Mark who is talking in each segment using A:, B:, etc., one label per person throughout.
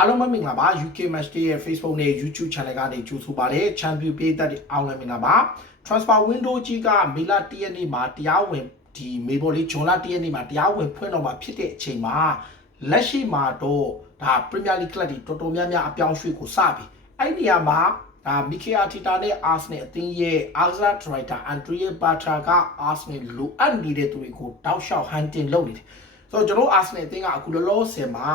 A: အားလုံးပဲမင်္ဂလာပါ UK Match Day ရဲ့ Facebook နဲ့ YouTube Channel ကနေကြိုဆိုပါရစေ Champion ပြည်သက်တွေအားလုံးမင်္ဂလာပါ Transfer Window ကြီးကမေလ1ရက်နေ့မှာတရားဝင်ဒီမေဘော်လေးဂျွန်လ1ရက်နေ့မှာတရားဝင်ဖွင့်တော့မှာဖြစ်တဲ့အချိန်မှာလက်ရှိမှာတော့ဒါ Premier League Club တွေတော်တော်များများအပြောင်းအရွှေ့ကိုစပြီအဲ့ဒီနေရာမှာဒါမီကီယာတီတာနဲ့အာဆနယ်အသင်းရဲ့အာဇာဒရိုက်တာအန်ဒရီယာဘာတာကအာဆနယ်လိုအပ်နေတဲ့သူတွေကိုတောက်လျှောက်ဟန်တင်လုပ်နေတယ်ဆိုတော့ကျွန်တော်အာဆနယ်အသင်းကအခုလောလောဆယ်မှာ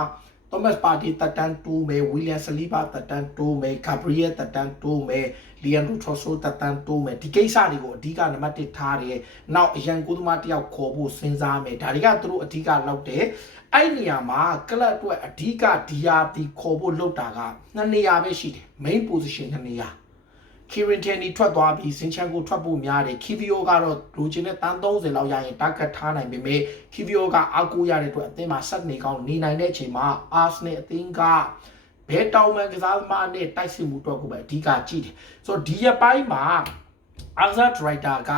A: Thomas Partey တက်တန်း2မယ် William Saliba တက်တန်း2မယ် Gabriel တက်တန်း2မယ် Leandro Trossard တက်တန်း2မယ်ဒီကိစ္စတွေကိုအဓိကနံပါတ်1ထားတယ်။နောက်အရန်ကိုသမားတယောက်ခေါ်ဖို့စဉ်းစားမယ်။ဒါတွေကသူတို့အဓိကလောက်တယ်။အဲ့နေရာမှာကလပ်အတွက်အဓိကဒီယာတီခေါ်ဖို့လုပ်တာကနှစ်နေရာပဲရှိတယ်။ main position နှစ်နေရာ။ Kieran Tierney ထွက်သွားပြီးစင်ချန်ကိုထွက်ဖို့များတယ် Kivio ကတော့လိုချင်တဲ့တန်း30လောက်ရရင် target ထားနိုင်ပေမဲ့ Kivio ကအားကိုးရတဲ့အတွက်အသင်းမှာဆက်နေကောင်းနေနိုင်တဲ့အချိန်မှာ Arsenal အသင်းကဘဲတောင်မန်ကစားသမားနဲ့တိုက်စစ်မှုတော့ကိုပဲအဓိကကြည့်တယ်ဆိုတော့ဒီရပိုင်းမှာ Azar Driver က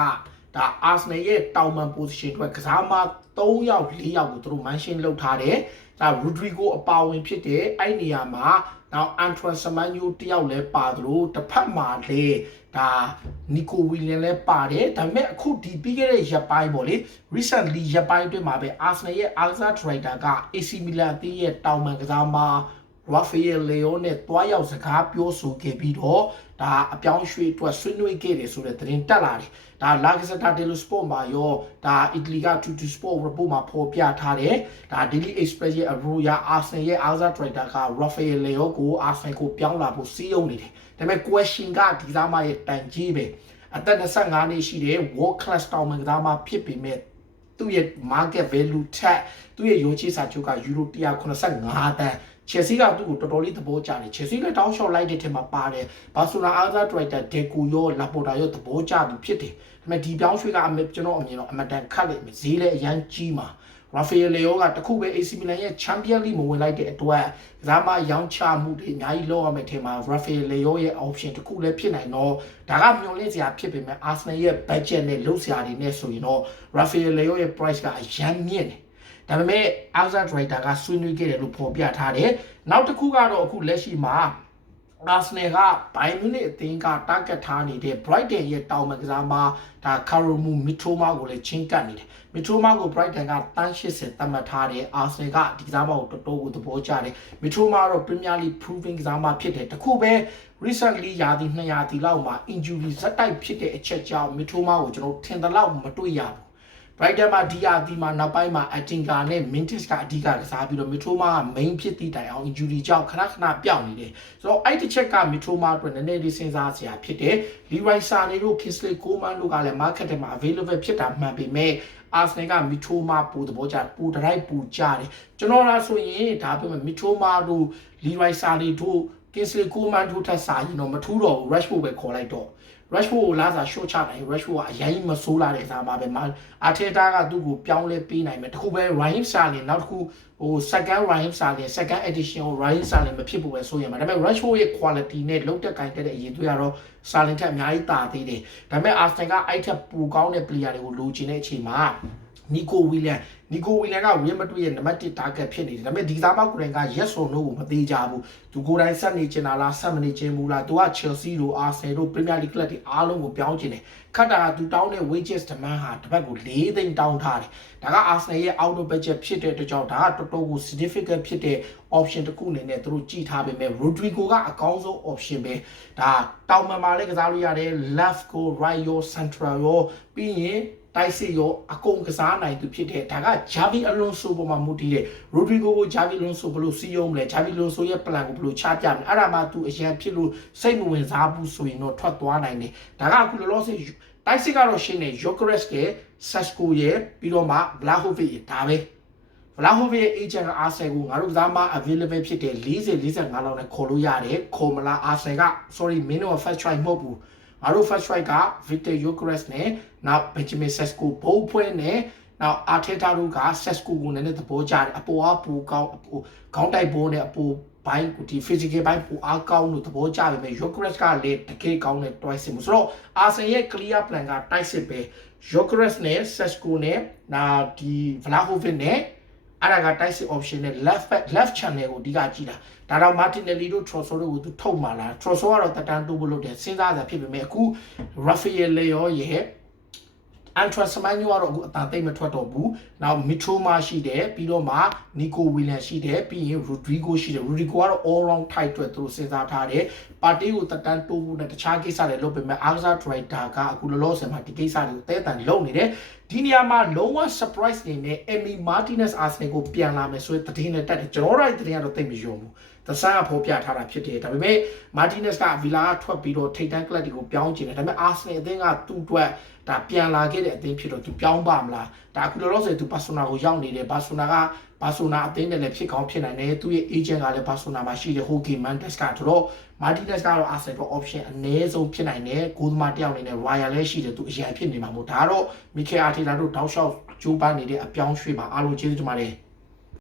A: ဒါ Arsenal ရဲ့တောင်မန် position အတွက်ကစားသမား3ယောက်4ယောက်ကိုသူတို့ mention လုပ်ထားတယ် ဒါ Rodrigo အပါဝင်ဖြစ်တဲ့အဲ့နေရာမှာနောက် Antoine Semenyo တယောက်လည်းပါသလိုတစ်ဖက်မှာလည်းဒါနီကိုဝီလျံလည်းပါတယ်ဒါပေမဲ့အခုဒီပြီးခဲ့တဲ့ရက်ပိုင်းပေါ့လေ recently ရက်ပိုင်းအတွင်းမှာပဲ Arsenal ရဲ့ Azar Driver က AC Milan အသင်းရဲ့တောင်မန်ကစားသမား Rafael Leo နဲ့တွားရောက်စကားပြောဆိုခဲ့ပြီးတော့ ဒါအပြောင်းရွှေ့အတွက်ဆွေးနွေးခဲ့တယ်ဆိုတဲ့သတင်းတက်လာတယ်။ဒါ La Gazzetta dello Sport မှာရောဒါအီတလီက Tutu Sport report မှာဖော်ပြထားတယ်။ဒါ Daily Express ရဲ့ Aroya Arsenal ရဲ့ Azar Trader က Rafael Leo ကို Arsenal ကိုပြောင်းလာဖို့စီးရုံနေတယ်။ဒါပေမဲ့ question ကဒီသားမရဲ့တန်ကြီးပဲ။အသက်25နှစ်ရှိတဲ့ World Class တောင်မန်ကစားမဖြစ်ပေမဲ့သူ့ရဲ့ market value ထက်သူ့ရဲ့ရုံးချစာချုပ်ကယူရို185တန်း ချယ်ဆီကသူ့ကိုတော်တော်လေးသဘောကျတယ်ချယ်ဆီလည်းတောင်းလျှောက်လိုက်တဲ့ထဲမှာပါတယ်ဘာဆိုနာအာဇာဒရိုက်တာဒေကူရောလာပေါ်တာရောသဘောကျသူဖြစ်တယ်ဒါပေမဲ့ဒီပြောင်းရွှေ့ကအမေကျွန်တော်အမြင်တော့အမတန်ခတ်လိမ့်မယ်ဈေးလည်းအရန်ကြီးမှာရာဖီယယ်လီယိုကတခုပဲ AC Milan ရဲ့ Champions League မဝင်လိုက်တဲ့အတွက်ကစားမရောင်းချမှုတွေအများကြီးလောက်ရမယ့်ထဲမှာ Rafael Leo ရဲ့ option တခုလည်းဖြစ်နိုင်တော့ဒါကမျှော်လင့်စရာဖြစ်ပေမဲ့ Arsenal ရဲ့ budget နဲ့လုပ်စရာတွေနဲ့ဆိုရင်တော့ Rafael Leo ရဲ့ price ကအရန်မြင့်တယ် ဒါပေမဲ့ outside writer ကဆွေးနွေးခဲ့တယ်လို့ဖော်ပြထားတယ်။နောက်တစ်ခုကတော့အခုလက်ရှိမှာ Arsenal ကဘိုင်မြူနစ်အသင်းက target ထားနေတဲ့ Brighton ရဲ့တောင်မကစားမှာဒါ Karomu Mitoma ကိုလည်းချင်းကပ်နေတယ်။ Mitoma ကို Brighton ကတန်း80သတ်မှတ်ထားတယ်။ Arsenal ကဒီကစားမကိုတော်တော်ကိုသဘောကျတယ်။ Mitoma တော့ Premier League proving ကစားမဖြစ်တယ်။တခုပဲ recently ရာသီ200တီလောက်မှာ injury ဇက်တိုက်ဖြစ်တဲ့အချက်ကြောင့် Mitoma ကိုကျွန်တော်ထင်သလောက်မတွေ့ရဘူး။ Brighton မှာ DRT မှာနောက်ပိုင်းမှာ Attinga နဲ့ Mintis ကအဓိကကစားပြီးတော့ Mitoma က main ဖြစ်သည့်တိုင်အောင် injury ကြောင့်ခဏခဏပြောင်းနေတယ်ဆိုတော့အဲ့တစ်ချက်က Mitoma အတွက်နည်းနည်းလေးစဉ်းစားစရာဖြစ်တယ် Leroy Sané တို့ Kingsley Coman တို့ကလည်း market ထဲမှာ available ဖြစ်တာမှန်ပေမဲ့ Arsenal က Mitoma ပိုသဘောကျပူတရိုက်ပူကြတယ်ကျွန်တော်လားဆိုရင်ဒါပေမဲ့ Mitoma တို့ Leroy Sané တို့ Kingsley Coman တို့ထက်စာရင်တော့မထူးတော့ဘူး Rashford ပဲခေါ်လိုက်တော့ Rashford ကိုလာစားရှော့ချနိုင် Rashford ကအရင်မဆိုးလာတဲ့ကစားပါပဲအာထေတာကသူ့ကိုပြောင်းလဲပေးနိုင်မယ်တခုပဲ Ryan Sterling နောက်တစ်ခုဟို second Ryan Sterling second edition ကို Ryan Sterling မဖြစ်ဖို့ပဲဆိုရင်မှာဒါပေမဲ့ Rashford ရဲ့ quality နဲ့လုံးတက်ကင်တက်တဲ့အရေးတွေကတော့ Sterling ထက်အများကြီးတာသေးတယ်ဒါပေမဲ့ Arsenal ကအဲ့ထက်ပိုကောင်းတဲ့ player တွေကိုလိုချင်တဲ့အချိန်မှာနီကိုဝီလ န်နီကိုဝီလန်ကဝင်းမတွေ့ရဲ့နံပါတ်1 target ဖြစ်နေတယ်ဒါပေမဲ့ဒီသားမောက်ကိုယ်တိုင်က yes or no ကိုမသေးကြဘူးသူကိုယ်တိုင်ဆက်နေချင်တာလားဆက်မနေချင်ဘူးလားသူက Chelsea တို့ Arsenal တို့ Premier League club တွေအားလုံးကိုပြောင်းချင်တယ်ခတ်တာကသူတောင်းတဲ့ wages demand ဟာတစ်ပတ်ကို၄သိန်းတောင်းထားတယ်ဒါက Arsenal ရဲ့ out of budget ဖြစ်တဲ့အတွက်ကြောင့်ဒါကတော်တော်ကို significant ဖြစ်တဲ့ option တစ်ခုအနေနဲ့သူတို့ကြည့်ထားပေမဲ့ Rodrigo ကအကောင်းဆုံး option ပဲဒါတောင်မှန်မှာလည်းကစားလို့ရတယ် left ကို right ရော central ရောပြီးရင် တိုက်စစ်ရောအကုန်ကစားနိုင်သူဖြစ်တဲ့ဒါကဂျာဗီအလွန်ဆိုပေါ်မှာမူတည်တဲ့ရိုဒရီဂိုကိုဂျာဗီအလွန်ဆိုဘလို့စီယုံလဲဂျာဗီအလွန်ဆိုရဲ့ plan ကိုဘလို့ချပြမလဲအဲ့ဒါမှသူအရန်ဖြစ်လို့စိတ်မဝင်စားဘူးဆိုရင်တော့ထွက်သွားနိုင်တယ်ဒါကအခုလောလောဆယ်တိုက်စစ်ကတော့ရှင်းနေ Jokeres ရဲ့ Sasco ရဲ့ပြီးတော့မှ Vlahovic ရဲ့ဒါပဲ Vlahovic ရဲ့ agent က Arsenal ကိုငါတို့ကစားမ available ဖြစ်တဲ့40 45လောက်နဲ့ခေါ်လို့ရတယ်ခေါ်မလား Arsenal က sorry မင်းတို့ first try မဟုတ်ဘူး ငါတို့ first strike က Victor Gyökeres နဲ့နောက် Benjamin Sesko ဘုံဖွဲ့နဲ့နောက် Arteta တို့က Sesko ကိုလည်းသဘောကျတယ်အပေါ်အပူကောင်းအပူခေါင်းတိုက်ဘိုးနဲ့အပူဘိုင်းဒီ physical ဘိုင်းပူအားကောင်းလို့သဘောကျပေမဲ့ Gyökeres ကလည်းတကယ်ကောင်းတဲ့ twice စစ်မှုဆိုတော့ Arsenal ရဲ့ clear plan ကတိုက်စစ်ပဲ Gyökeres နဲ့ Sesko နဲ့နာဒီ Vlahovic နဲ့ အဲ့ဒါက type C option နဲ့ left back left channel ကိုအဓိကကြည့်တာဒါတော့ Martinelli တို့ Trossard တို့ကိုသူထုတ်มาလား Trossard ကတော့တက်တန်းတိုးဖို့လုပ်တယ်စဉ်းစားစရာဖြစ်ပေမဲ့အခု Rafael Leao ရဲ့ Antoine Semenyo ကတော့အခုအတန်သိမ့်မထွက်တော့ဘူး။နောက် Mitoma ရှိတယ်ပြီးတော့မှ Nico Williams ရှိတယ်ပြီးရင် Rodrigo ရှိတယ်။ Rodrigo ကတော့ all round tight အတွက်သူတို့စဉ်းစားထားတယ်။ပါတီကိုတက်တန်းတိုးဖို့နဲ့တခြားကိစ္စတွေလုပ်ပေမဲ့ Arza Driver ကအခုလောလောဆယ်မှာဒီကိစ္စတွေကိုတဲတန်လုပ်နေတယ်။ဒီနေရာမှာလုံးဝ surprise နေနဲ့ Emi Martinez Arsenal ကိုပြန်လာမယ်ဆိုတဲ့သတင်းနဲ့တက်တယ်ကျွန်တော်တို့အဲ့ဒီသတင်းကတော့သိမယုံဘူး။သဆန်းကဖော်ပြထားတာဖြစ်တယ်ဒါပေမဲ့ Martinez က Villa ကထွက်ပြီးတော့ထိပ်တန်းကလပ်တွေကိုပြောင်းချင်တယ်ဒါပေမဲ့ Arsenal အသင်းကသူ့အတွက်ဒါပြန်လာခဲ့တဲ့အသင်းဖြစ်တော့သူပြောင်းပါမလားဒါအခုလောလောဆယ်သူ Barcelona ကိုရောက်နေတယ် Barcelona က Barcelona အသင်းနဲ့လည်းဖြစ်ကောင်းဖြစ်နိုင်တယ်သူရဲ့ agent ကလည်း Barcelona မှာရှိတဲ့ Jorge Mendes ကဆိုတော့ Martinez ကတော့ Arsenal တော့ option အနည်းဆုံးဖြစ်နိုင်တယ်ဂိုးသမားတစ်ယောက်အနေနဲ့ Royal လည်းရှိတယ်သူအရင်ဖြစ်နေမှာမို့ဒါကတော့ Mikel Arteta တို့တောက်လျှောက်ကြိုးပမ်းနေတဲ့အပြောင်းရွှေ့မှာအားလုံးကျေးဇူးတင်ပါတယ်